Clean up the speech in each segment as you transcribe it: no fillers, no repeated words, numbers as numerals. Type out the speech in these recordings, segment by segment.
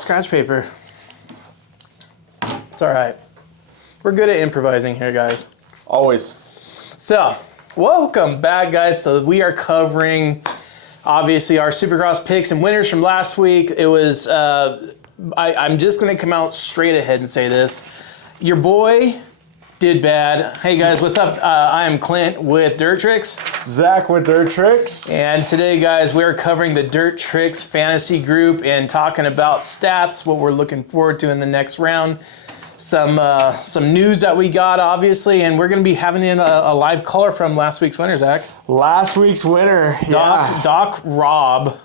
scratch paper. It's all right. We're good at improvising here, guys. Always. So, welcome back, guys. So we are covering, obviously, our Supercross picks and winners from last week. It was, I'm just going to come out straight ahead and say this. Your boy did bad. Hey, guys, what's up? I am Clint with Dirt Tricks. Zach with Dirt Tricks. And today, guys, we're covering the Dirt Tricks fantasy group and talking about stats, what we're looking forward to in the next round. Some news that we got, obviously, and we're going to be having in a live caller from last week's winner, Zach. Last week's winner, Doc Rob.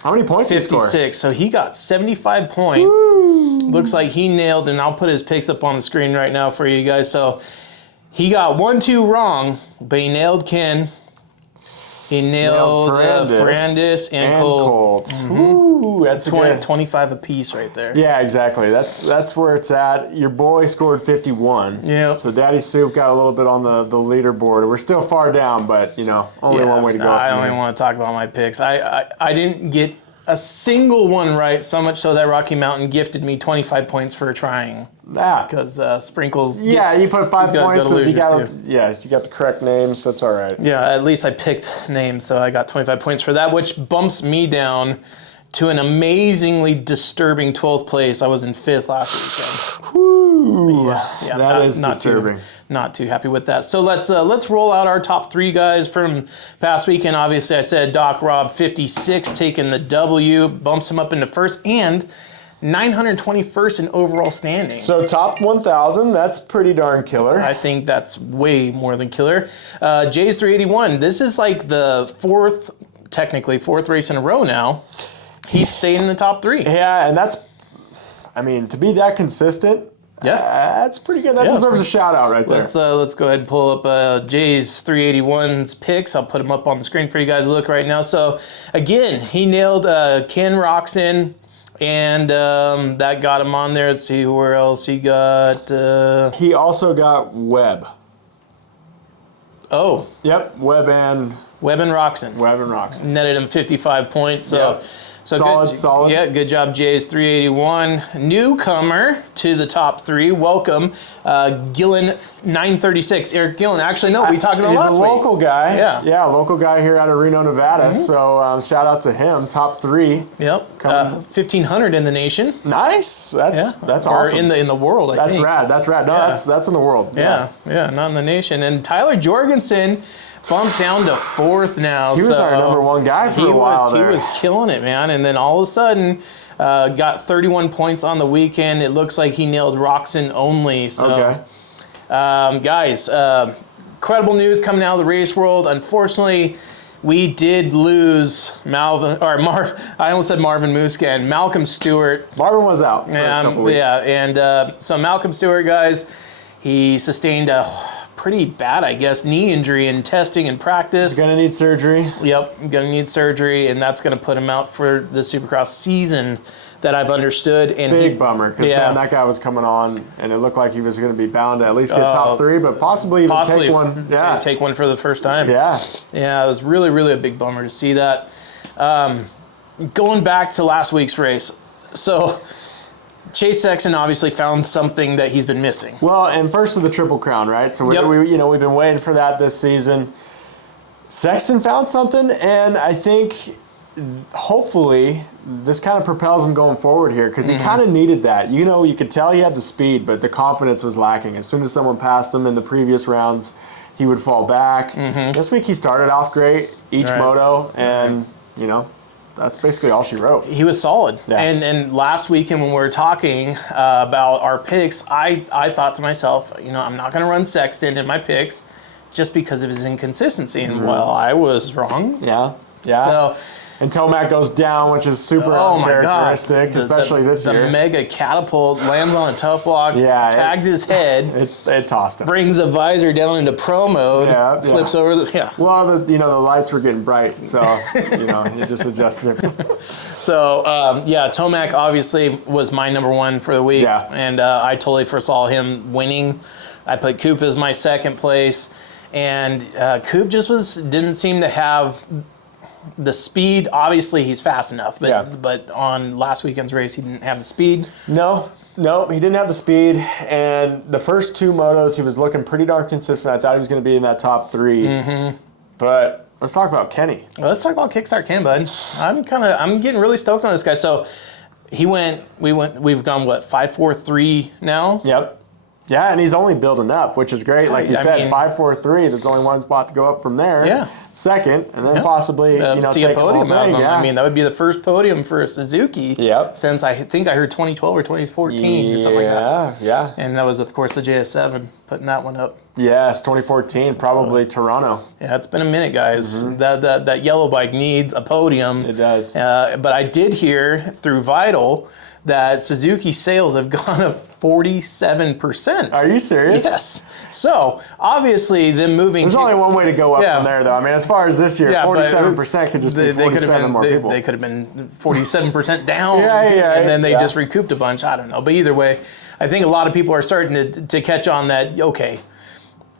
How many points did he score? 56. So he got 75 points. Woo. Looks like he nailed, and I'll put his picks up on the screen right now for you guys. So he got 1-2 wrong, but he nailed Ken. He nailed Ferrandis and Colt. Mm-hmm. Ooh, that's 25 apiece right there. Yeah, exactly. That's where it's at. Your boy scored 51. Yeah. So Daddy Soup got a little bit on the leaderboard. We're still far down, but only one way to go. I don't even want to talk about my picks. I didn't get a single one right, so much so that Rocky Mountain gifted me 25 points for trying. Because Sprinkles. Yeah, you put 5 points. You you got the correct names. That's all right. Yeah, at least I picked names, so I got 25 points for that, which bumps me down to an amazingly disturbing 12th place. I was in 5th last weekend. Whew. Yeah, that is disturbing. Not too happy with that. So let's roll out our top 3 guys from past weekend. Obviously, I said Doc Rob 56 taking the W, bumps him up into first, and 921st in overall standings. So top 1,000, that's pretty darn killer. I think that's way more than killer. Jay's 381. This is like the fourth race in a row now. He's staying in the top 3. Yeah, and to be that consistent, that's pretty good. That deserves a shout out right there. Let's go ahead and pull up Jay's 381's picks. I'll put them up on the screen for you guys to look right now. So again, he nailed Ken Roczen, and that got him on there. Let's see where else he got. He also got Webb. Oh. Yep, Webb and Roczen. Netted him 55 points. So. Yep. So solid. Yeah, good job, Jay's 381. Newcomer to the top 3. Welcome, Gillen 936. Eric Gillen. Actually, no, we talked about last week. He's a local guy. Yeah, local guy here out of Reno, Nevada. Mm-hmm. So shout out to him. Top 3. Yep. 1,500 in the nation. Nice. That's awesome. Or in the world. I think. That's rad. No, that's in the world. Yeah, not in the nation. And Tyler Jorgensen bumped down to 4th now. He was our number 1 guy for a while there. He was killing it, man. And then all of a sudden, got 31 points on the weekend. It looks like he nailed Roczen only. So, okay. Guys, incredible news coming out of the race world. Unfortunately, we did lose I almost said Marvin Musquin. Malcolm Stewart. Marvin was out for a couple weeks. Yeah, and so Malcolm Stewart, guys, he sustained a pretty bad, I guess, knee injury in testing and practice. He's going to need surgery. Yep, going to need surgery, and that's going to put him out for the Supercross season that I've understood. And big bummer, because that guy was coming on, and it looked like he was going to be bound to at least get top 3, but possibly take one. Yeah. Take one for the first time. Yeah. Yeah, it was really, really a big bummer to see that. Going back to last week's race, so Chase Sexton obviously found something that he's been missing. Well, and first to the Triple Crown, right? So we've been waiting for that this season. Sexton found something, and I think hopefully this kind of propels him going forward here, because he kind of needed that. You could tell he had the speed, but the confidence was lacking. As soon as someone passed him in the previous rounds, he would fall back. This week he started off great, moto, and that's basically all she wrote. He was solid. Yeah. And last weekend when we were talking about our picks, I thought to myself, I'm not going to run Sexton in my picks just because of his inconsistency. And, well, I was wrong. Yeah. So, and Tomac goes down, which is super uncharacteristic, especially this year. The mega catapult lands on a tough block, tags his head. It tossed him. Brings the visor down into pro mode, flips over the... Well, the lights were getting bright, so, he just adjusted it. So, Tomac obviously was my number 1 for the week, and I totally foresaw him winning. I put Coop as my 2nd place, and Coop just didn't seem to have The speed, obviously, he's fast enough, but Yeah. but on last weekend's race, he didn't have the speed. No, he didn't have the speed. And the first two motos, he was looking pretty darn consistent. I thought he was going to be in that top 3. Mm-hmm. But let's talk about Kenny. Let's talk about Kickstart Ken, bud. I'm getting really stoked on this guy. So we've gone what 5-4-3 now. Yep. Yeah, and he's only building up, which is great. Like you I said, mean- 5-4-3. There's only one spot to go up from there. Yeah. Second, and then possibly See take a podium the whole out of thing. him. Yeah. I mean, that would be the first podium for a Suzuki. Yep. Since I think I heard 2012 or 2014 or something like that. Yeah. And that was, of course, the JS7 putting that one up. Yes, 2014, probably Toronto. Yeah, it's been a minute, guys. That yellow bike needs a podium. It does. But I did hear through Vital that Suzuki sales have gone up 47%. Are you serious? Yes. So obviously, them moving. There's only one way to go up Yeah. from there, though. I mean, as far as this year, Yeah, but 47% could just be they could 47 have been more people. they could have been 47% down. Yeah, and then they yeah. just recouped a bunch. I don't know, but either way, I think a lot of people are starting to catch on that. Okay.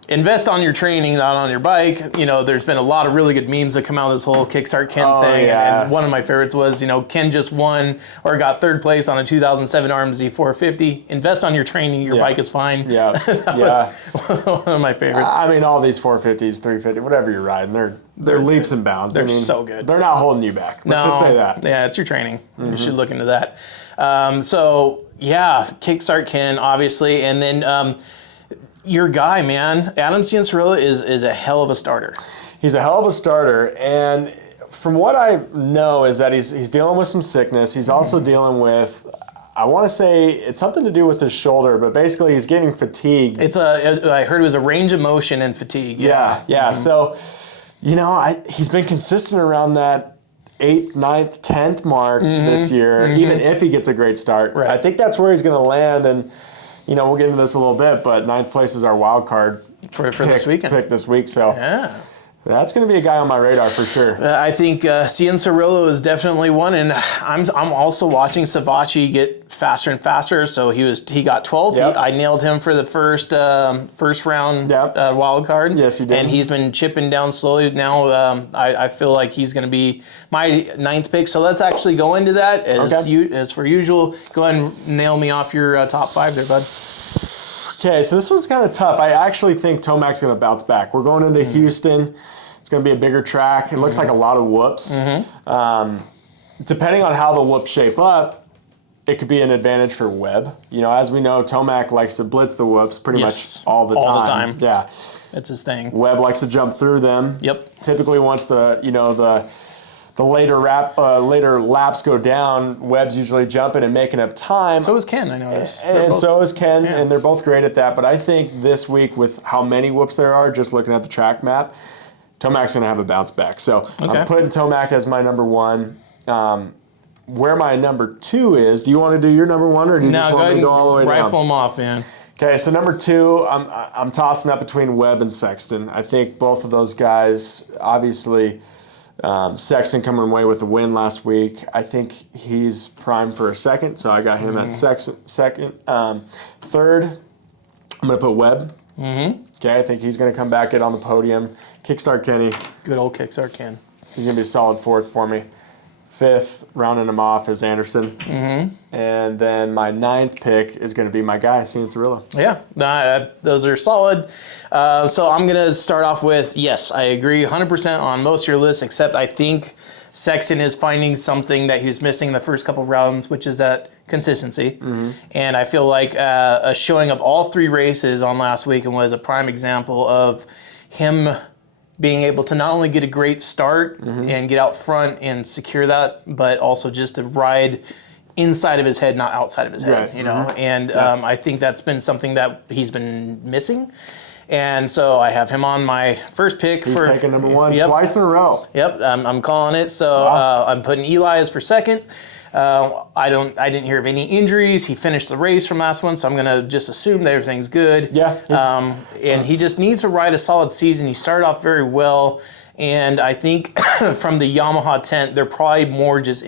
Invest on your training, not on your bike. You know, there's been a lot of really good memes that come out of this whole Kickstart Ken thing. yeah. And one of my favorites was, Ken just won or got third place on a 2007 RMZ 450. Invest on your training. Your bike is fine. Yeah, That yeah. was one of my favorites. I mean, all these 450s, 350, whatever you're riding, they're leaps and bounds. They're I mean, so good. They're not holding you back. Let's just say that. Yeah, it's your training. You should look into that. Kickstart Ken, obviously. And then your guy, man, Adam Cianciarulo is a hell of a starter. He's a hell of a starter, and from what I know is that he's dealing with some sickness. He's also dealing with, I want to say it's something to do with his shoulder, but basically he's getting fatigued. I heard it was a range of motion and fatigue. Yeah. So, he's been consistent around that 8th, 9th, 10th mark this year, even if he gets a great start. Right. I think that's where he's going to land, and we'll get into this a little bit, but 9th place is our wild card for this weekend. pick this week. So Yeah. that's going to be a guy on my radar for sure. I think Cianciarulo is definitely one, and I'm also watching Savachi get faster and faster. So he got 12th. Yep. I nailed him for the first round Yep. wild card. Yes, you did. And he's been chipping down slowly. Now I feel like he's going to be my 9th pick. So let's actually go into that as for usual. Go ahead and nail me off your top 5 there, bud. Okay, so this one's kind of tough. I actually think Tomac's going to bounce back. We're going into Houston. It's going to be a bigger track. It looks like a lot of whoops. Depending on how the whoops shape up, it could be an advantage for Webb. As we know, Tomac likes to blitz the whoops pretty Yes, much all the time. Yeah. That's his thing. Webb likes to jump through them. Yep. Typically, once the later laps go down, Webb's usually jumping and making up time. So is Ken, I noticed. And so is Ken, Yeah. and they're both great at that. But I think this week, with how many whoops there are, just looking at the track map, Tomac's going to have a bounce back. So I'm putting Tomac as my number 1. Where my number 2 is, do you want to do your number 1, or do you just go want ahead me to go all the way and down? rifle him off, man. Okay, so number 2, I'm tossing up between Webb and Sexton. I think both of those guys, obviously, Sexton coming away with the win last week. I think he's primed for a second, so I got him at second. Third, I'm going to put Webb. Okay, I think he's going to come back, get on the podium. Kickstart Kenny. Good old Kickstart Ken. He's going to be a solid 4th for me. 5th, rounding him off, is Anderson. And then my 9th pick is going to be my guy, Cianciarulo. Yeah, those are solid. So I'm going to start off with, yes, I agree 100% on most of your lists, except I think Sexton is finding something that he was missing in the first couple rounds, which is that consistency. And I feel like a showing of all 3 races on last weekend was a prime example of him being able to not only get a great start and get out front and secure that, but also just to ride inside of his head, not outside of his head, Right. And I think that's been something that he's been missing. And so I have him on my first pick. He's taking number 1 Yep. twice in a row. Yep, I'm calling it. So I'm putting Eli as for second. I didn't hear of any injuries. He finished the race from last one, so I'm gonna just assume that everything's good. Yeah. And he just needs to ride a solid season. He started off very well, and I think from the Yamaha tent, they're probably more just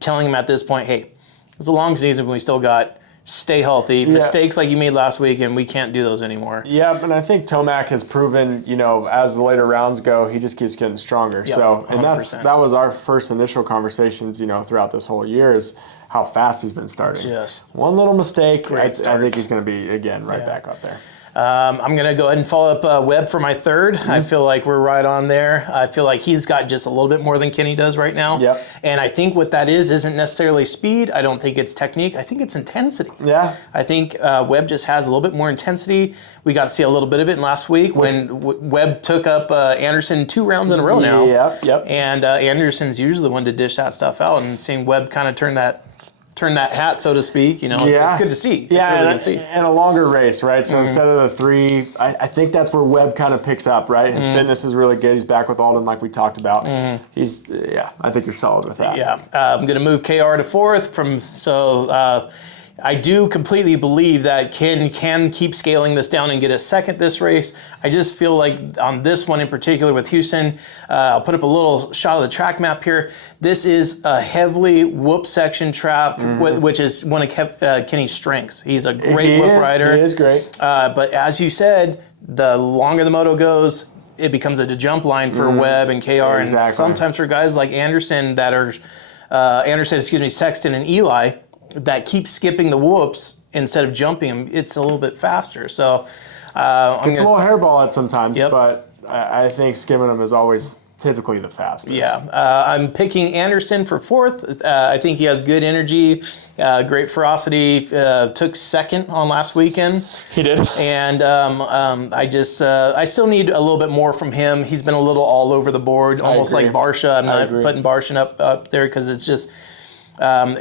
telling him at this point, hey, it's a long season, but we still got stay healthy. Mistakes like you made last week, and we can't do those anymore. Yep, and I think Tomac has proven, as the later rounds go, he just keeps getting stronger. Yep, so, and 100%. that was our first initial conversations, throughout this whole year is how fast he's been starting. Just one little mistake, I think starts. he's going to be again right back up there. I'm going to go ahead and follow up Webb for my third. I feel like we're right on there. I feel like he's got just a little bit more than Kenny does right now. Yep. And I think what that isn't necessarily speed. I don't think it's technique. I think it's intensity. Yeah. I think Webb just has a little bit more intensity. We got to see a little bit of it last week when Webb took up Anderson 2 rounds in a row now. Yep. And Anderson's usually the one to dish that stuff out, and seeing Webb kind of turn that hat, so to speak, it's good to see. It's really good to see. And a longer race, right? So instead of the 3, I think that's where Webb kind of picks up, right? His fitness is really good. He's back with Alden like we talked about. I think you're solid with that. Yeah, I'm going to move KR to 4th I do completely believe that Ken can keep scaling this down and get a second this race. I just feel like on this one in particular with Houston, I'll put up a little shot of the track map here. This is a heavily whoop section track, which is one of Kenny's strengths. He's a great whoop rider. He is great. But as you said, the longer the moto goes, it becomes a jump line for Webb and KR. Exactly. And sometimes for guys like Sexton and Eli, that keep skipping the whoops instead of jumping them, it's a little bit faster. So it's a little hairball at sometimes, Yep. but I think skimming them is always typically the fastest. Yeah, I'm picking Anderson for 4th. I think he has good energy, great ferocity. Took 2nd on last weekend. He did. And I still need a little bit more from him. He's been a little all over the board, almost agree. like Barsha. I'm not agree. putting Barsha up there because it's just. I'm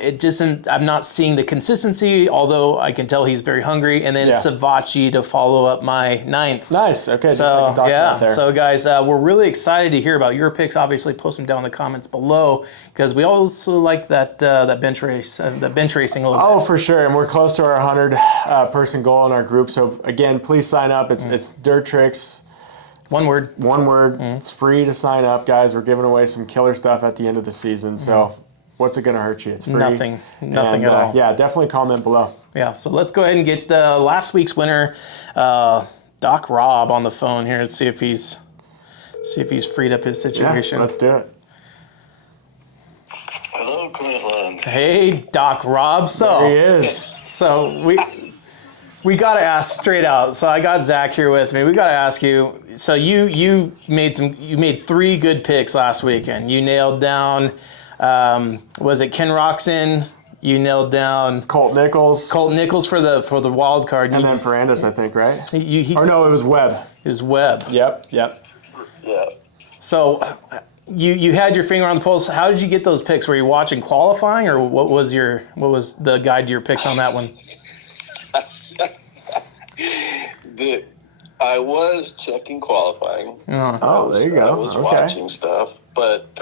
not seeing the consistency, although I can tell he's very hungry. And then Savachi to follow up my 9th. Nice. Okay. So, just like we talked about there. So guys, we're really excited to hear about your picks. Obviously, post them down in the comments below because we also like that bench race, the bench racing a little bit. Oh, for sure. And we're close to our 100 person goal in our group. So again, please sign up. It's Dirt Tricks. One word. One word. It's free to sign up, guys. We're giving away some killer stuff at the end of the season. So what's it going to hurt you? It's free. Nothing at all. Yeah, definitely comment below. Yeah, so let's go ahead and get last week's winner, Doc Rob, on the phone here and see if he's freed up his situation. Yeah, let's do it. Hello, Cleveland. Hey, Doc Rob. So There he is. So we got to ask straight out. So I got Zach here with me. We got to ask you. So you made 3 good picks last weekend. You nailed down. Was it Ken Roxon? You nailed down Colt Nichols. for the wild card. And then Ferrandis, I think, right? Or no, it was Webb. It was Webb. Yep. Yeah. So you had your finger on the pulse. How did you get those picks? Were you watching qualifying, or what was the guide to your picks on that one? I was checking qualifying. Oh, there you go. I was watching stuff, but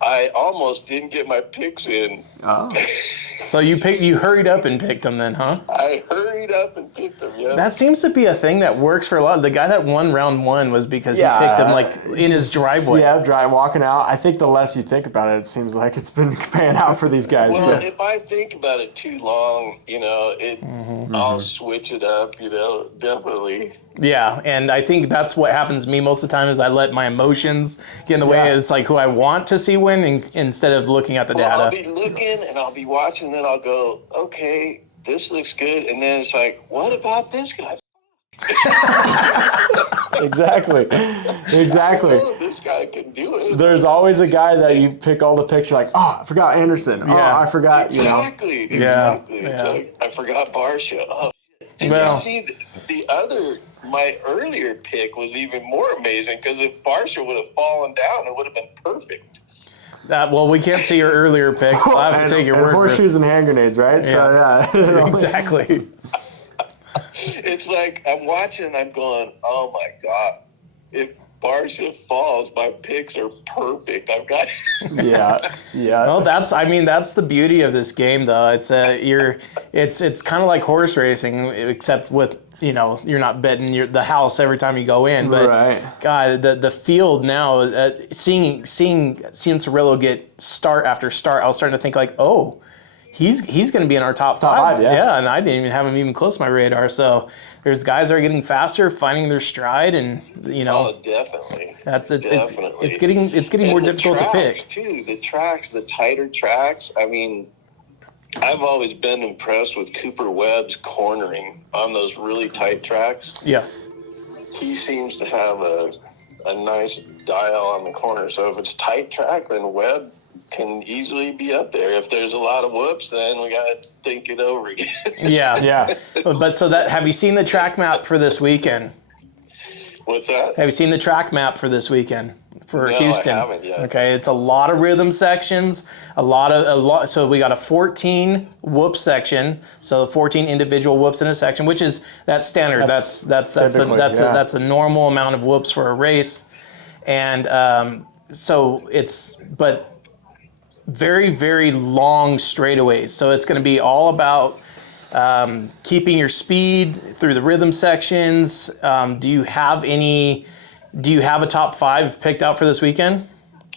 I almost didn't get my picks in. Oh. So you hurried up and picked them then, huh? I hurried up and picked them, yeah. That seems to be a thing that works for a lot. The guy that won round 1 was because he picked him like in his driveway. Yeah, walking out. I think the less you think about it seems like it's been paying out for these guys. Well, So. if I think about it too long, I'll switch it up, definitely. Yeah, and I think that's what happens to me most of the time is I let my emotions get in the way. Yeah. It's like who I want to see win instead of looking at the Well, data. I'll be looking and I'll be watching, and then I'll go, okay, this looks good. And then it's like, what about this guy? Exactly. Oh, this guy can do it. There's always a guy that you pick all the picks. You're like, oh, I forgot Anderson. Oh, Yeah. I forgot, Exactly. It's like, I forgot Barsha. Oh, shit. Did you see the other, my earlier pick was even more amazing because if Barsha would have fallen down, it would have been perfect. Well, we can't see your earlier picks. I'll have to take your and word for it. horseshoes and hand grenades, right? So, yeah. Exactly. It's like I'm watching, I'm going, oh my God. If Barsha falls, my picks are perfect. I've got Yeah. Well, that's the beauty of this game, though. It's it's kind of like horse racing, except with you're not betting the house every time you go in. But Right. God, the field now, seeing Cirillo get start after start, I was starting to think like, oh, he's going to be in our top five. Yeah. And I didn't even have him even close to my radar. So there's guys that are getting faster, finding their stride, and definitely. It's getting more difficult to pick. Too. The tighter tracks. I mean, I've always been impressed with Cooper Webb's cornering on those really tight tracks. Yeah. He seems to have a nice dial on the corner. So if it's tight track, then Webb can easily be up there. If there's a lot of whoops, then we got to think it over again. Yeah. But so have you seen the track map for this weekend? What's that? Have you seen the track map for this weekend for Houston? I haven't yet. Okay, it's a lot of rhythm sections, a lot. So we got a 14 whoop section, so 14 individual whoops in a section, which is that's standard. That's a normal amount of whoops for a race, and so it's very, very long straightaways. So it's going to be all about keeping your speed through the rhythm sections. Do you have a top 5 picked out for this weekend?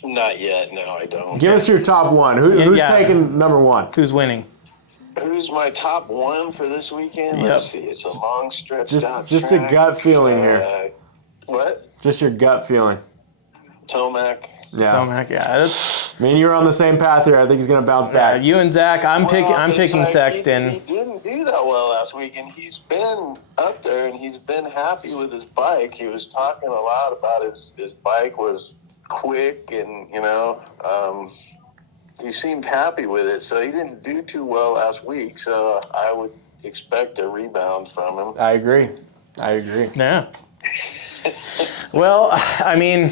Not yet. No, I don't. Give us your top 1. Who's taking number 1? Who's winning? Who's my top 1 for this weekend? Yep. Let's see. It's a long stretch. Just a gut feeling here. What? Just your gut feeling. Tomac. Yeah. Tomac, that's. Me and you are on the same path here. I think he's going to bounce back. You and Zach, I'm picking Sexton. He didn't do that well last week, and he's been up there, and he's been happy with his bike. He was talking a lot about his bike was quick, and he seemed happy with it. So he didn't do too well last week. So I would expect a rebound from him. I agree. Yeah. Well, I mean,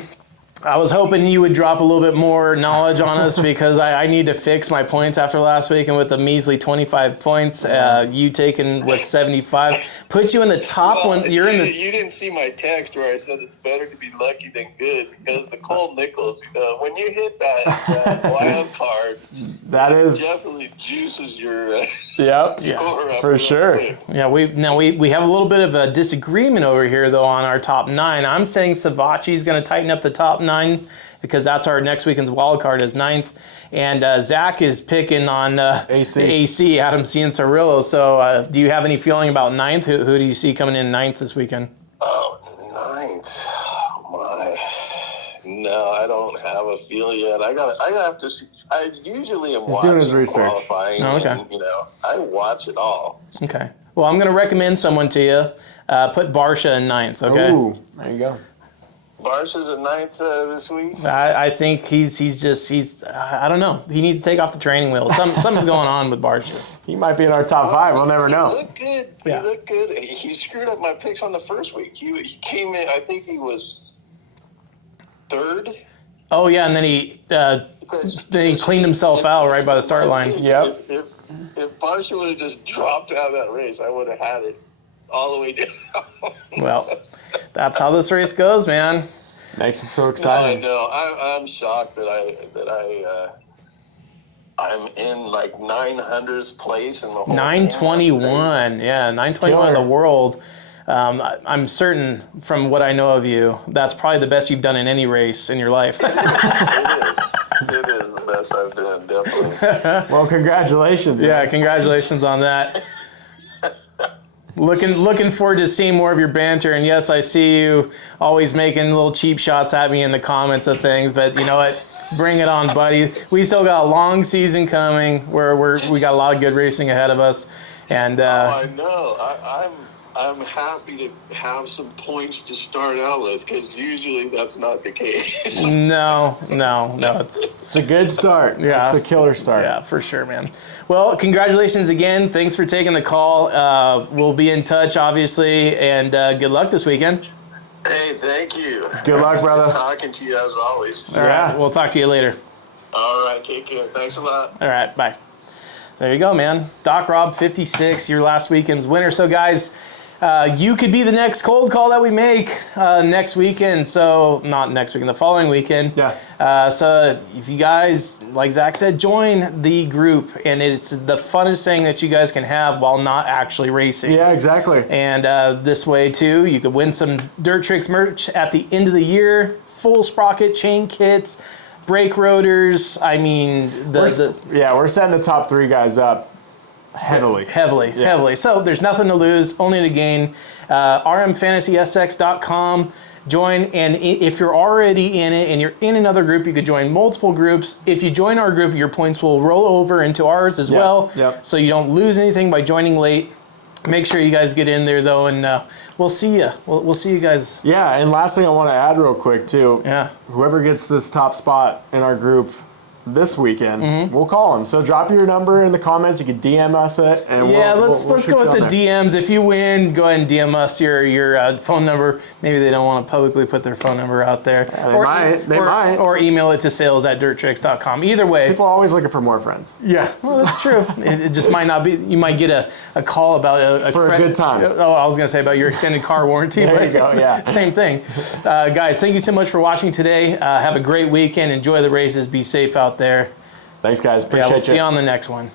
I was hoping you would drop a little bit more knowledge on us because I need to fix my points after last week, and with a measly 25 points, you taking with 75, put you in the top one. You didn't see my text where I said it's better to be lucky than good, because the Cole Nichols, when you hit that wild card, that is definitely juices your score up for sure. Quick. Yeah, we have a little bit of a disagreement over here though on our top 9. I'm saying Savachi's going to tighten up the top 9 because that's our next weekend's wild card is 9th, and Zach is picking on AC Adam Cianciarulo. So do you have any feeling about 9th? Who do you see coming in 9th this weekend? Oh, 9th. Oh my. No, I don't have a feel yet. I have to see. I usually am doing his watching research. qualifying. Oh, okay. And, I watch it all. Okay. Well, I'm going to recommend someone to you. Put Barsha in 9th. Okay. Ooh, there you go. Barsha's at 9th this week. I think he's I don't know. He needs to take off the training wheels. Something's going on with Barsha. He might be in our top 5. We'll never know. He looked good. Yeah. He looked good. He screwed up my picks on the first week. He came in. I think he was 3rd. Oh yeah, and then he cleaned himself out right by the start line. Yep. If Barsha would have just dropped out of that race, I would have had it all the way down. Well, that's how this race goes, man. Makes it so exciting. I know. I'm shocked that I'm in like 900th place in the whole 921, yeah, 921 in the world. I'm certain from what I know of you, that's probably the best you've done in any race in your life. It is the best I've done, definitely. Well, congratulations. Yeah, man. congratulations on that. Looking forward to seeing more of your banter. And yes, I see you always making little cheap shots at me in the comments of things. But you know what? Bring it on, buddy. We still got a long season coming where we got a lot of good racing ahead of us. And I know. I'm happy to have some points to start out with, because usually that's not the case. No. It's a good start. Yeah. It's a killer start. Yeah, for sure, man. Well, congratulations again. Thanks for taking the call. We'll be in touch, obviously, and good luck this weekend. Hey, thank you. Good luck, brother. Good talking to you as always. All right, we'll talk to you later. All right, take care. Thanks a lot. All right, bye. There you go, man. Doc Rob 56, your last weekend's winner. So, guys, you could be the next cold call that we make next weekend. So, not next weekend, the following weekend. Yeah. So, if you guys, like Zach said, join the group, and it's the funnest thing that you guys can have while not actually racing. Yeah, exactly. And this way, too, you could win some Dirt Tricks merch at the end of the year, full sprocket, chain kits, brake rotors. I mean, we're setting the top 3 guys up heavily. Heavily. So there's nothing to lose, only to gain. rmfantasysx.com. Join, and if you're already in it and you're in another group, you could join multiple groups. If you join our group, your points will roll over into ours as well. Yep. So you don't lose anything by joining late. Make sure you guys get in there though, and we'll see you. We'll see you guys. Yeah, and last thing I want to add real quick too. Yeah. Whoever gets this top spot in our group this weekend, we'll call him. So drop your number in the comments. You can DM us it, and let's we'll go with the there. DMs. If you win, go ahead and DM us your phone number. Maybe they don't want to publicly put their phone number out there. They might. Or email it to sales@dirttricks.com. Either way. People are always looking for more friends. Yeah, well, that's true. It just might not be. You might get a call about a good time. Oh, I was going to say about your extended car warranty. There but you go, yeah. Same thing. Guys, thank you so much for watching today. Have a great weekend. Enjoy the races. Be safe out there. Thanks, guys. Appreciate We'll you. see you on the next one.